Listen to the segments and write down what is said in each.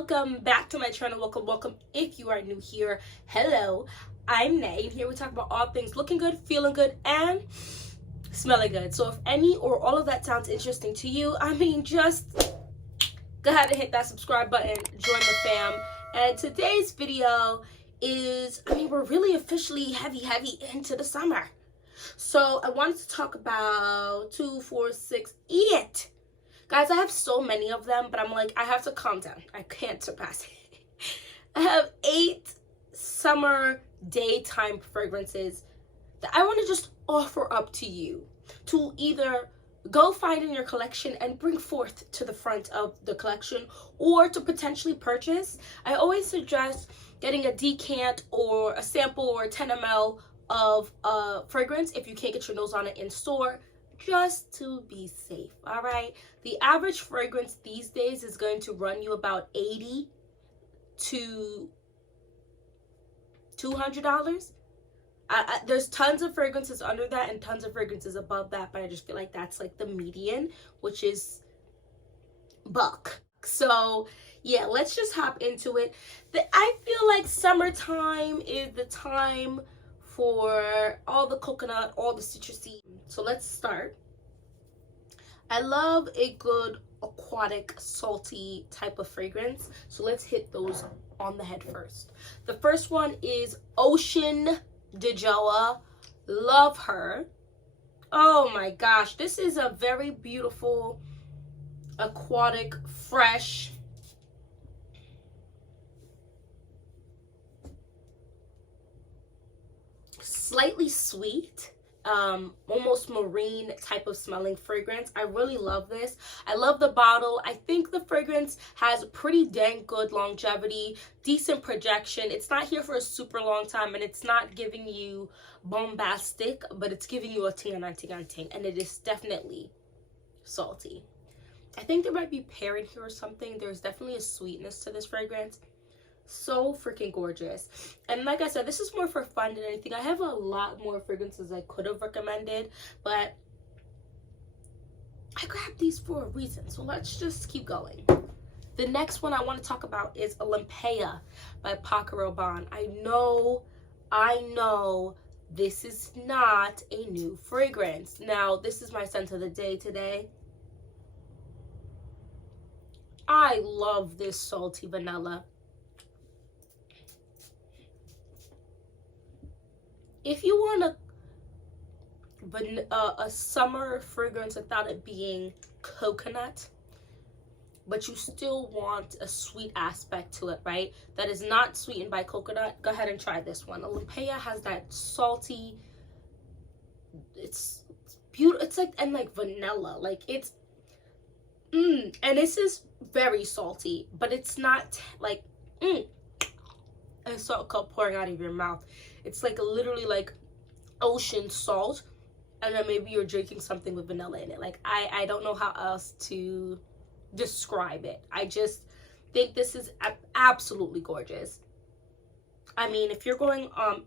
welcome back to my channel. Welcome if you are new here. Hello, I'm Nay, and here we talk about all things looking good, feeling good, and smelling good. So if any or all of that sounds interesting to you, just go ahead and hit that subscribe button, join the fam. And today's video is, we're really officially heavy into the summer. So I wanted to talk about 2, 4, 6, 8. Guys, I have so many of them, but I have to calm down. I can't surpass it. I have 8 summer daytime fragrances that I want to just offer up to you to either go find in your collection and bring forth to the front of the collection, or to potentially purchase. I always suggest getting a decant or a sample or a 10 ml of fragrance if you can't get your nose on it in store, just to be safe. All right, the average fragrance these days is going to run you about $80 to $200. There's tons of fragrances under that and tons of fragrances above that, but I just feel like that's like the median, which is buck. So yeah, let's just hop into it. I feel like summertime is the time for all the coconut, all the citrusy. So let's start. I love a good aquatic, salty type of fragrance. So let's hit those on the head first. The first one is Ocean de Joa. Love her. Oh my gosh, this is a very beautiful, aquatic, fresh, slightly sweet, almost marine type of smelling fragrance. I really love this. I love the bottle. I think the fragrance has pretty dang good longevity, decent projection. It's not here for a super long time, and it's not giving you bombastic, but it's giving you a ting, and it is definitely salty. I think there might be pear in here or something. There's definitely a sweetness to this fragrance. So freaking gorgeous. And like I said, this is more for fun than anything. I have a lot more fragrances I could have recommended, but I grabbed these for a reason. So let's just keep going. The next one I want to talk about is Olympia by Paco Rabanne. I know this is not a new fragrance. Now, this is my scent of the day today. I love this salty vanilla. If you want a summer fragrance without it being coconut, but you still want a sweet aspect to it, right? That is not sweetened by coconut, go ahead and try this one. Olympia has that salty, it's beautiful. It's like vanilla, like it's, and this is very salty, but it's not like, a salt cup pouring out of your mouth. It's like literally like ocean salt, and then maybe you're drinking something with vanilla in it. Like I don't know how else to describe it. I just think this is absolutely gorgeous. If you're going I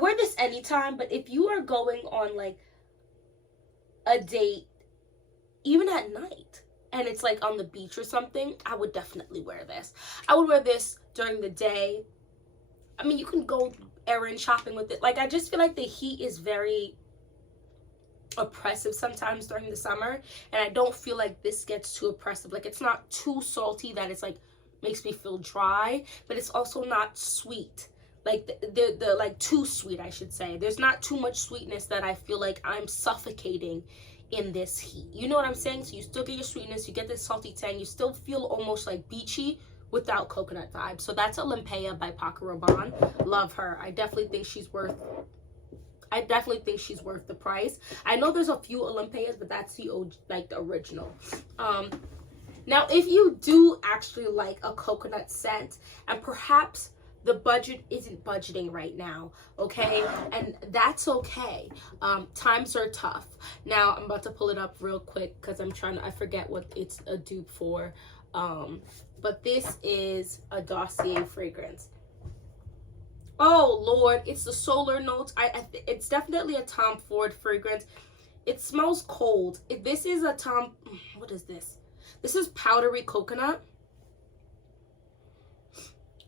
wear this anytime, but if you are going on like a date, even at night, and it's like on the beach or something, I would definitely wear this. I would wear this during the day. You can go errand shopping with it. Like, I just feel like the heat is very oppressive sometimes during the summer, and I don't feel like this gets too oppressive. Like, it's not too salty that it's like makes me feel dry, but it's also not sweet. Like the like too sweet, I should say. There's not too much sweetness that I feel like I'm suffocating in this heat. You know what I'm saying? So you still get your sweetness, you get this salty tang, you still feel almost like beachy without coconut vibes. So that's Olympia by Paco Rabanne. Love her. I definitely think she's worth the price. I know there's a few Olympias, but that's the original. Now, if you do actually like a coconut scent, and perhaps the budget isn't budgeting right now, okay? And that's okay. Times are tough. Now, I'm about to pull it up real quick because I forget what it's a dupe for. But this is a Dossier fragrance. Oh, Lord, it's the solar notes. It's definitely a Tom Ford fragrance. It smells cold. This is a what is this? This is powdery coconut.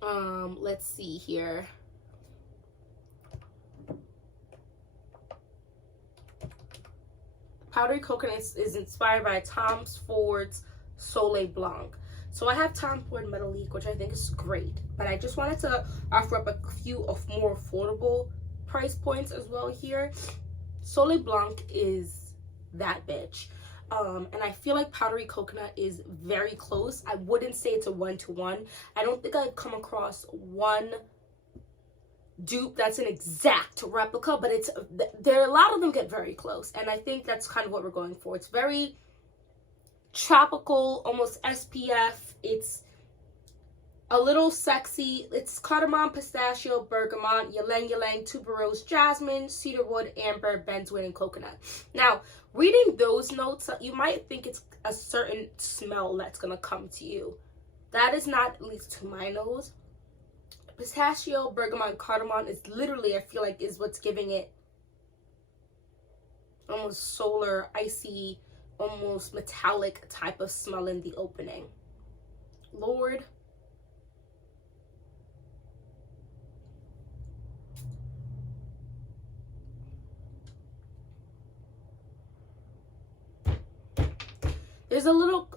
Let's see here. Powdery coconut is inspired by Tom Ford's Soleil Blanc. So I have Tom Ford Metalique, which I think is great, but I just wanted to offer up a few of more affordable price points as well here. Soleil Blanc is that bitch. And I feel like powdery coconut is very close. I wouldn't say it's a 1-to-1. I don't think I've come across one dupe that's an exact replica, but a lot of them get very close, and I think that's kind of what we're going for. It's very tropical, almost SPF. It's a little sexy. It's cardamom, pistachio, bergamot, ylang ylang, tuberose, jasmine, cedarwood, amber, benzoin, and coconut. Now, reading those notes, you might think it's a certain smell that's gonna come to you. That is not, at least to my nose. Pistachio, bergamot, and cardamom is literally, I feel like, is what's giving it almost solar, icy, almost metallic type of smell in the opening. Lord. There's a little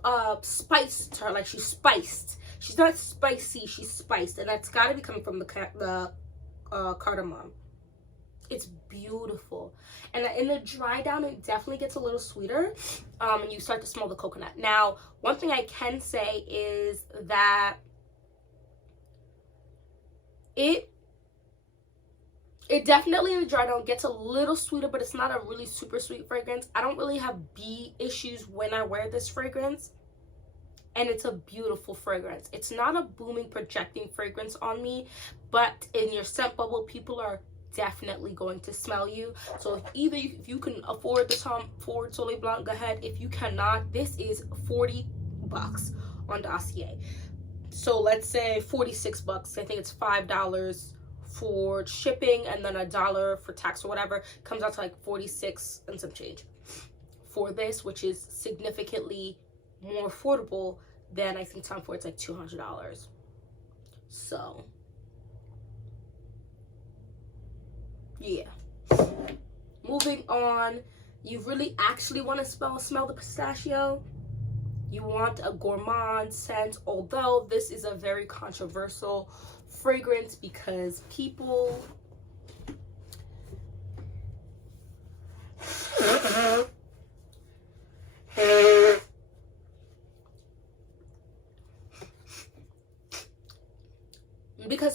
spice to her, like she's spiced. She's not spicy, she's spiced, and that's got to be coming from the cardamom. It's beautiful, and in the dry down, it definitely gets a little sweeter, and you start to smell the coconut. Now, one thing I can say is that it definitely in the dry down gets a little sweeter, but it's not a really super sweet fragrance. I don't really have bee issues when I wear this fragrance. And it's a beautiful fragrance. It's not a booming, projecting fragrance on me, but in your scent bubble, people are definitely going to smell you. So if you can afford the Tom Ford Soleil Blanc, go ahead. If you cannot, this is $40 on Dossier. So let's say $46. I think it's $5 for shipping and then $1 for tax or whatever. Comes out to like 46 and some change for this, which is significantly more affordable than I think Tom Ford's like $200. So yeah, moving on. You really actually want to smell the pistachio. You want a gourmand scent, although this is a very controversial fragrance because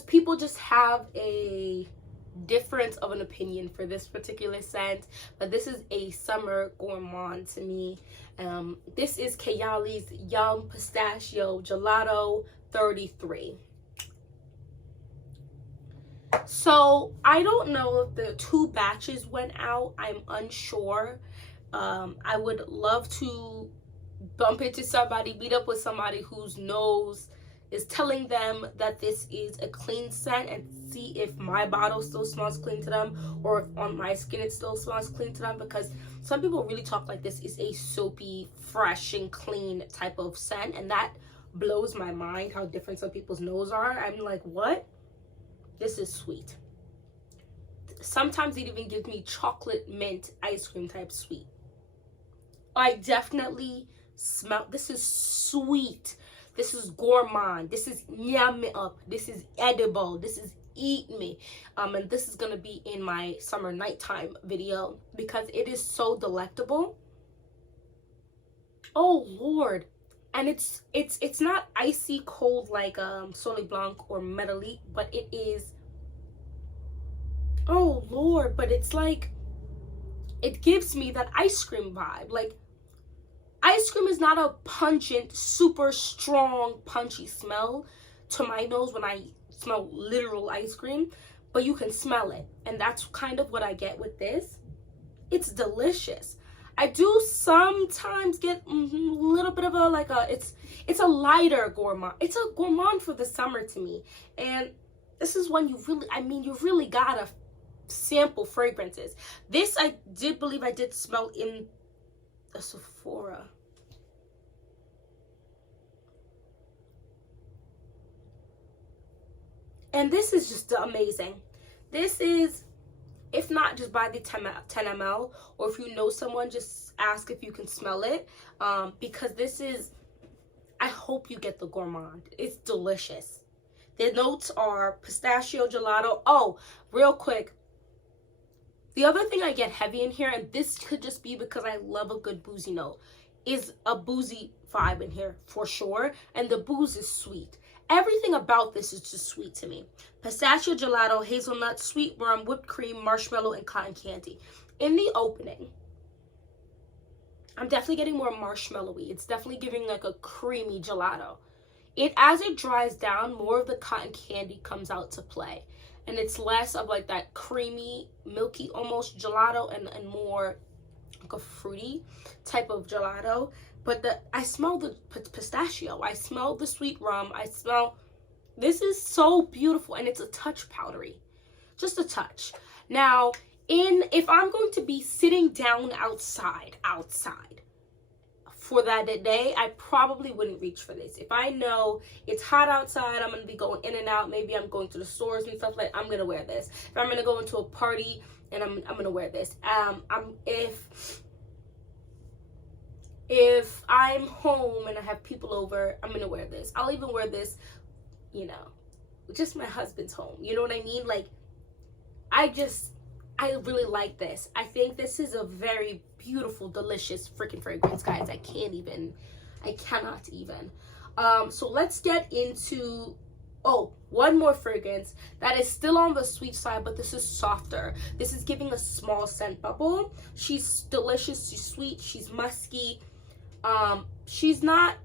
people just have a difference of an opinion for this particular scent, but this is a summer gourmand to me. This is Kayali's Yum Pistachio Gelato 33. So I don't know if the 2 batches went out. I'm unsure. I would love to bump into somebody, meet up with somebody whose nose is telling them that this is a clean scent and see if my bottle still smells clean to them, or if on my skin it still smells clean to them, because some people really talk like this is a soapy, fresh and clean type of scent, and that blows my mind how different some people's nose are. I'm like, what? This is sweet. Sometimes it even gives me chocolate mint ice cream type sweet. I definitely smell, this is sweet. This is gourmand. This is yum me up. This is edible. This is eat me. And this is gonna be in my summer nighttime video because it is so delectable. Oh Lord. And it's not icy cold like Soleil Blanc or Metalique, but it is, oh Lord, but it's like, it gives me that ice cream vibe. Like, ice cream is not a pungent, super strong, punchy smell to my nose when I smell literal ice cream, but you can smell it. And that's kind of what I get with this. It's delicious. I do sometimes get a little bit of a, like a, it's a lighter gourmand. It's a gourmand for the summer to me. And this is when you really, I mean, you really gotta sample fragrances. This, I did believe I did smell in a Sephora. And this is just amazing. This is, if not, just buy the 10 ml, or if you know someone, just ask if you can smell it, because this is, I hope you get the gourmand. It's delicious. The notes are pistachio, gelato. Oh, real quick, the other thing I get heavy in here, and this could just be because I love a good boozy note, is a boozy vibe in here for sure, and the booze is sweet. Everything about this is just sweet to me. Pistachio, gelato, hazelnut, sweet rum, whipped cream, marshmallow, and cotton candy. In the opening, I'm definitely getting more marshmallowy. It's definitely giving like a creamy gelato. As it dries down, more of the cotton candy comes out to play. And it's less of like that creamy, milky almost gelato, and more like a fruity type of gelato. But I smell the pistachio. I smell the sweet rum. This is so beautiful, and it's a touch powdery. Just a touch. Now, if I'm going to be sitting down outside for that day, I probably wouldn't reach for this. If I know it's hot outside, I'm going to be going in and out, maybe I'm going to the stores and stuff like that, I'm going to wear this. If I'm going to go into a party, and I'm going to wear this. If I'm home and I have people over, I'm going to wear this. I'll even wear this, just my husband's home. You know what I mean? Like, I really like this. I think this is a very beautiful, delicious freaking fragrance, guys. I cannot even. So let's get into, one more fragrance that is still on the sweet side, but this is softer. This is giving a small scent bubble. She's delicious, she's sweet, she's musky. She's not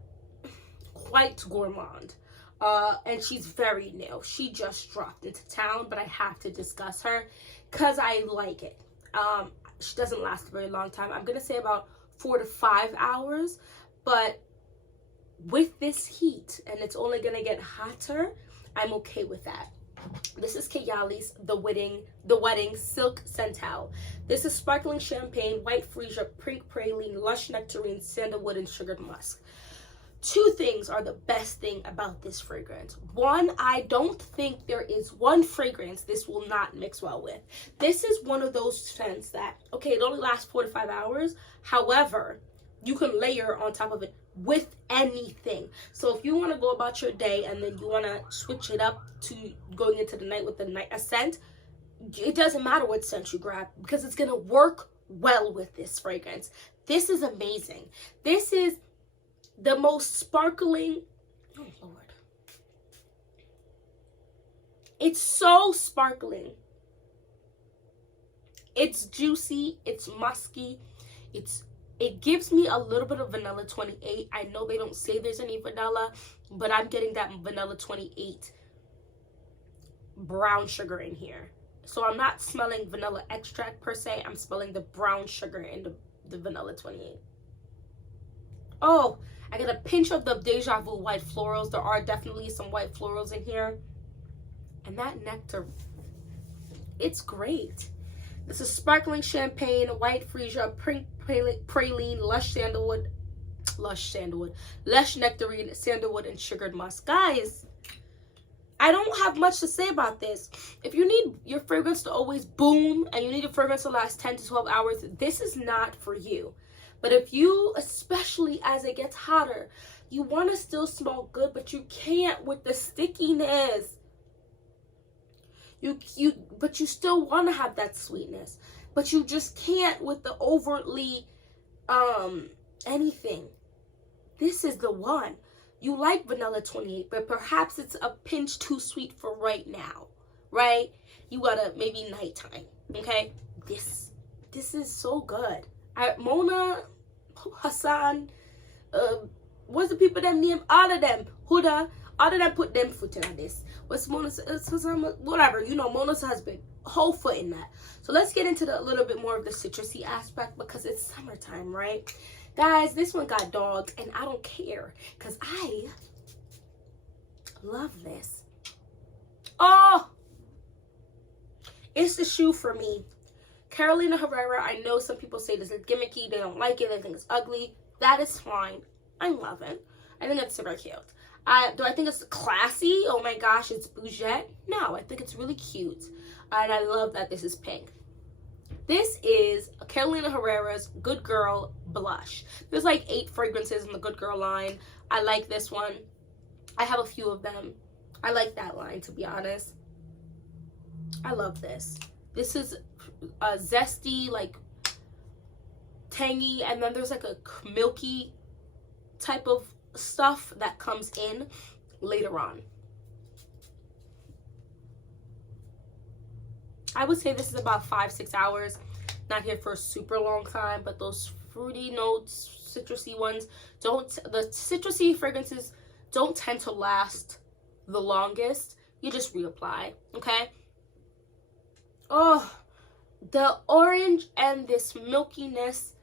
quite gourmand. And she's very new. She just dropped into town, but I have to discuss her because I like it. She doesn't last a very long time. I'm gonna say about 4 to 5 hours, but with this heat, and it's only gonna get hotter, I'm okay with that. This is Kayali's The Wedding Silk Sental. This is sparkling champagne, white freesia, pink praline, lush nectarine, sandalwood, and sugared musk. Two things are the best thing about this fragrance. One, I don't think there is one fragrance this will not mix well with. This is one of those scents that, okay, it only lasts 4 to 5 hours. However, you can layer on top of it with anything. So if you want to go about your day and then you want to switch it up to going into the night with a scent, it doesn't matter what scent you grab because it's going to work well with this fragrance. This is amazing. This is the most sparkling, oh Lord. It's so sparkling. It's juicy, it's musky, it gives me a little bit of vanilla 28. I know they don't say there's any vanilla, but I'm getting that vanilla 28 brown sugar in here. So I'm not smelling vanilla extract per se, I'm smelling the brown sugar in the vanilla 28. Oh, I get a pinch of the Deja Vu white florals. There are definitely some white florals in here. And that nectar, it's great. This is sparkling champagne, white freesia, pink praline, lush nectarine, sandalwood, and sugared musk. Guys, I don't have much to say about this. If you need your fragrance to always boom and you need your fragrance to last 10 to 12 hours, this is not for you. But if you, especially as it gets hotter, you want to still smell good, but you can't with the stickiness. But you still want to have that sweetness, but you just can't with the overtly anything. This is the one. You like vanilla 28, but perhaps it's a pinch too sweet for right now, right? You gotta maybe nighttime, okay? This is so good. Mona, Hassan, what's the people them name? All of them, Huda, all of them put them foot in this. What's Mona's, whatever, Mona's husband, whole foot in that. So let's get into a little bit more of the citrusy aspect because it's summertime, right? Guys, this one got dogs and I don't care because I love this. Oh, it's the shoe for me. Carolina Herrera, I know some people say this is gimmicky, they don't like it, they think it's ugly. That is fine. I love it. I think it's super cute. Do I think it's classy? Oh my gosh, it's bougette? No, I think it's really cute. And I love that this is pink. This is Carolina Herrera's Good Girl Blush. There's like 8 fragrances in the Good Girl line. I like this one. I have a few of them. I like that line, to be honest. I love this. This is a zesty, like tangy, and then there's like a milky type of stuff that comes in later on. I would say this is about 5-6 hours. Not here for a super long time, but those fruity notes, citrusy ones, the citrusy fragrances don't tend to last the longest. You just reapply, okay? Oh, the orange and this milkiness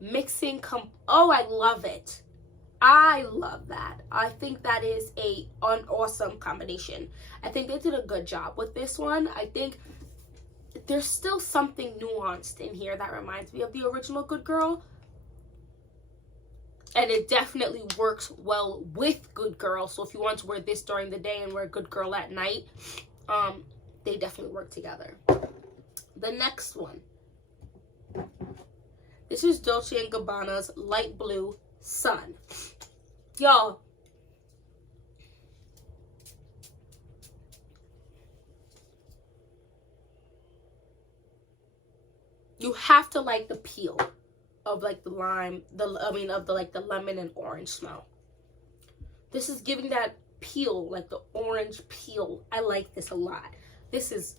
mixing, oh, I love it. I love that. I think that is an awesome combination. I think they did a good job with this one. I think there's still something nuanced in here that reminds me of the original Good Girl. And it definitely works well with Good Girl. So if you want to wear this during the day and wear Good Girl at night, they definitely work together. The next one. This is Dolce & Gabbana's Light Blue Sun. Y'all, you have to like the peel of like the lime, of the lemon and orange smell. This is giving that peel, like the orange peel. I like this a lot. This is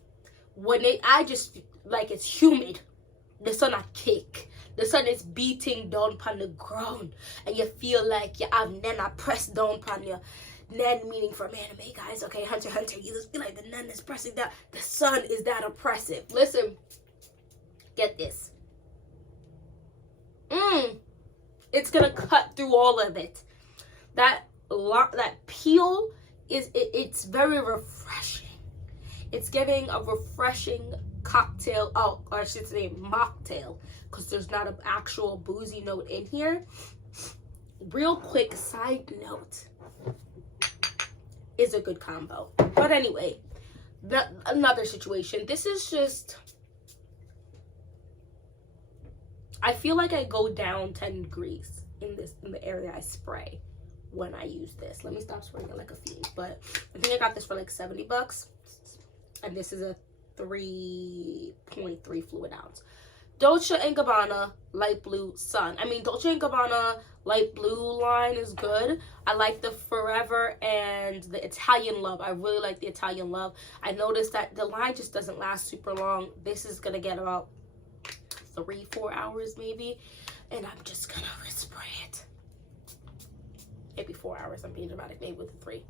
I just like, it's humid. The sun a kick. The sun is beating down upon the ground, and you feel like you have nana pressed down upon you. Nen meaning from anime, guys. Okay, Hunter, you just feel like the nun is pressing down. The sun is that oppressive. Listen, get this. It's gonna cut through all of it. That peel it's very refreshing. It's giving a refreshing cocktail, or I should say mocktail, because there's not an actual boozy note in here. Real quick side note, is a good combo. But anyway, another situation. This is just, I feel like I go down 10 degrees in the area I spray when I use this. Let me stop spraying it like a fiend. But I think I got this for like $70, and this is a 3.3 fluid ounce. Dolce & Gabbana Light Blue Sun. I mean, Dolce & Gabbana Light Blue line is good. I like the Forever and the Italian Love. I really like the Italian Love. I noticed that the line just doesn't last super long. This is gonna get about 3-4 hours maybe, and I'm just gonna spray it. Maybe 4 hours. I'm being dramatic. Maybe with 3.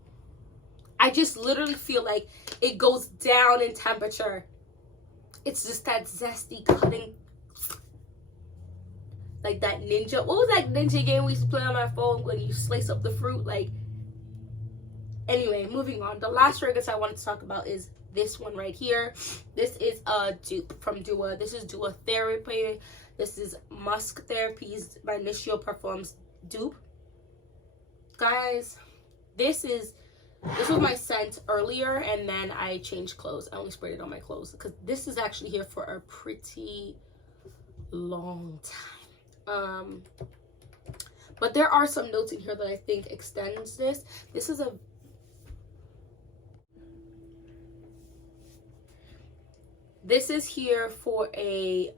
I just literally feel like it goes down in temperature. It's just that zesty cutting, like that ninja. What was that ninja game we used to play on our phone when you slice up the fruit? Like, anyway, moving on. The last fragrance I wanted to talk about is this one right here. This is a dupe from Dua. This is Dua Therapy. This is Musk Therapies by Initio Parfums dupe. Guys, this was my scent earlier, and then I changed clothes. I only sprayed it on my clothes because this is actually here for a pretty long time. But there are some notes in here that I think extends this. This is here for a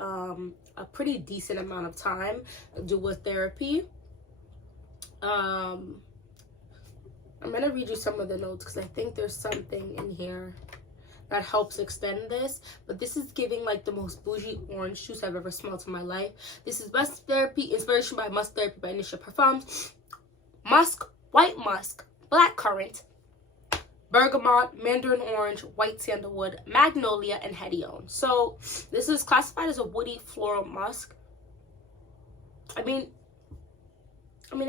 pretty decent amount of time. Dua Therapy. I'm gonna read you some of the notes because I think there's something in here that helps extend this. But this is giving like the most bougie orange juice I've ever smelled in my life. This is Musk Therapy, inspiration by Musk Therapy by Initio Parfums. Musk, white musk, black currant, bergamot, mandarin orange, white sandalwood, magnolia, and hedione. So this is classified as a woody floral musk. I mean,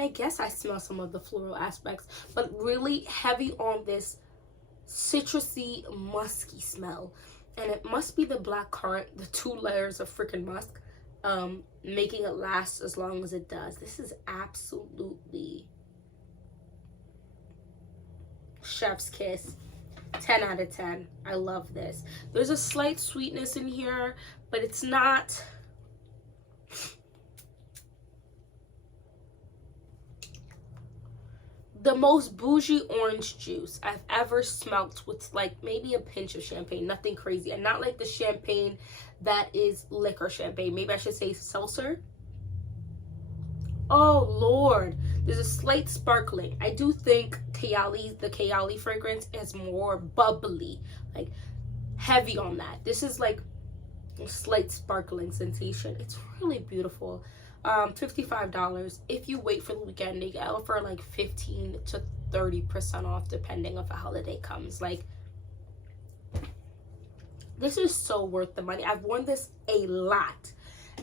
I guess I smell some of the floral aspects, but really heavy on this citrusy, musky smell. And it must be the black currant, the 2 layers of freaking musk, making it last as long as it does. This is absolutely chef's kiss. 10 out of 10. I love this. There's a slight sweetness in here, but it's not the most bougie orange juice I've ever smelt with like maybe a pinch of champagne. Nothing crazy. And not like the champagne that is liquor champagne. Maybe I should say seltzer. Oh Lord, there's a slight sparkling. I do think Kayali, the Kayali fragrance is more bubbly, like heavy on that. This is like a slight sparkling sensation. It's really beautiful. $55. If you wait for the weekend, they offer like 15 to 30% off depending if a holiday comes. Like, this is so worth the money. I've worn this a lot,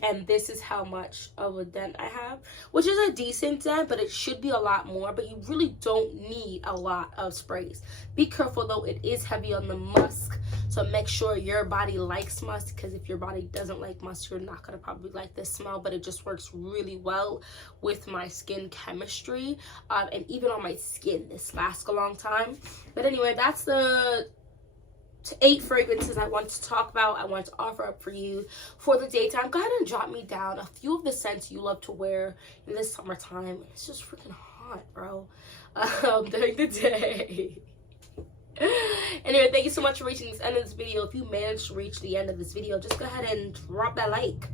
and this is how much of a dent I have, which is a decent dent, but it should be a lot more. But you really don't need a lot of sprays. Be careful though, it is heavy on the musk, so make sure your body likes musk, because if your body doesn't like musk, you're not gonna probably like this smell. But it just works really well with my skin chemistry, and even on my skin, this lasts a long time. But anyway, that's the 8 fragrances I want to talk about, I want to offer up for you for the daytime. Go ahead and jot me down a few of the scents you love to wear in the summertime. It's just freaking hot, bro, during the day. Anyway, thank you so much for reaching this end of this video. If you managed to reach the end of this video, just go ahead and drop that like,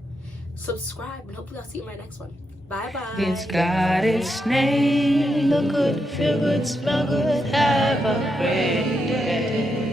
subscribe, and hopefully I'll see you in my next one. Bye bye. It's got its name. Look good, feel good, smell good, have a great day.